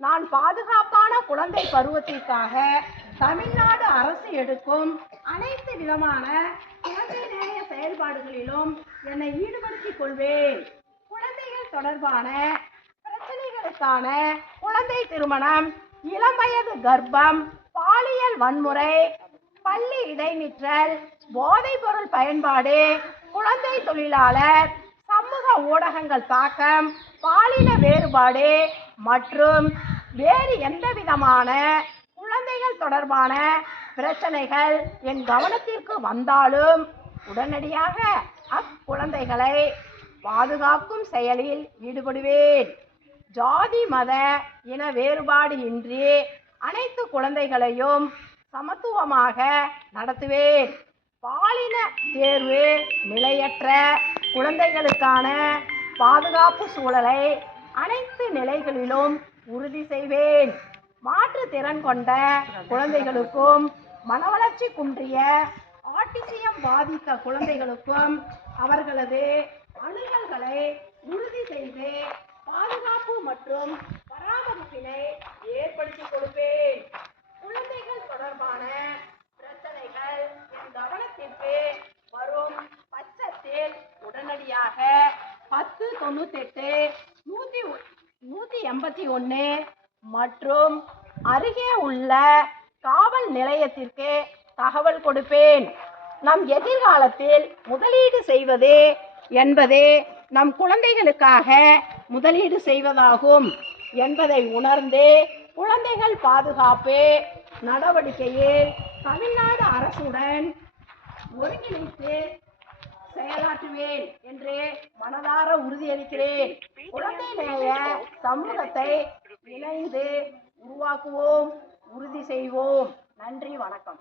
நான் பாதுகாப்பான குழந்தை பருவத்திற்காக தமிழ்நாடு அரசு எடுக்கும் அனைத்து விதமான குழந்தை நேய செயல்பாடுகளிலும் என்னை ஈடுபடுத்திக் கொள்வேன். குழந்தைகள் தொடர்பான பிரச்சனைகளுக்கான குழந்தை திருமணம் இளம் வயது கர்ப்பம் பாலியல் வன்முறை பள்ளி இடைநிற்றல் போதைப் பொருள் பயன்பாடு குழந்தை தொழிலாளர் சமூக ஊடகங்கள் தாக்கம் பாலின வேறுபாடு மற்றும் வேறு எந்த விதமான குழந்தைகள் தொடர்பான பிரச்சனைகள் என் கவனத்திற்கு வந்தாலும் உடனடியாக அக்குழந்தைகளை பாதுகாக்கும் செயலில் ஈடுபடுவேன். ஜாதி மத இன வேறுபாடு இன்றி அனைத்து குழந்தைகளையும் சமத்துவமாக நடத்துவேன். பாலின தேர்வு நிலையற்ற குழந்தைகளுக்கான பாதுகாப்பு சூழலை அனைத்து நிலைகளிலும் உறுதி செய்வேன். மாற்றுத்திறன் கொண்ட குழந்தைகளுக்கும் மனவளர்ச்சி குன்றிய ஆட்டிசியம் பாதித்த குழந்தைகளுக்கும் அவர்களது அணுகல்களை உறுதி செய்து பாதுகாப்பு மற்றும் பராமரிப்பினை ஏற்படுத்தி கொடுப்பேன் குழந்தைகள் தொடர்பான பிரச்சனைகள் என் கவனத்திற்கு வரும் பட்சத்தில் உடனடியாக பத்து தொண்ணூத்தெட்டு நூற்றி நூற்றி எண்பத்தி ஒன்று மற்றும் அருகே உள்ள காவல் நிலையத்திற்கு தகவல் கொடுப்பேன். நம் எதிர்காலத்தில் முதலீடு செய்வது என்பது நம் குழந்தைகளுக்காக முதலீடு செய்வதாகும் என்பதை உணர்ந்து குழந்தைகள் பாதுகாப்பு நடவடிக்கையில் தமிழ்நாடு அரசுடன் ஒருங்கிணைத்து செயலாற்றுவேன் என்று மனதார உறுதியளிக்கிறேன். குழந்தை நேய சமூகத்தை இணைந்து உருவாக்குவோம் உறுதி செய்வோம். நன்றி வணக்கம்.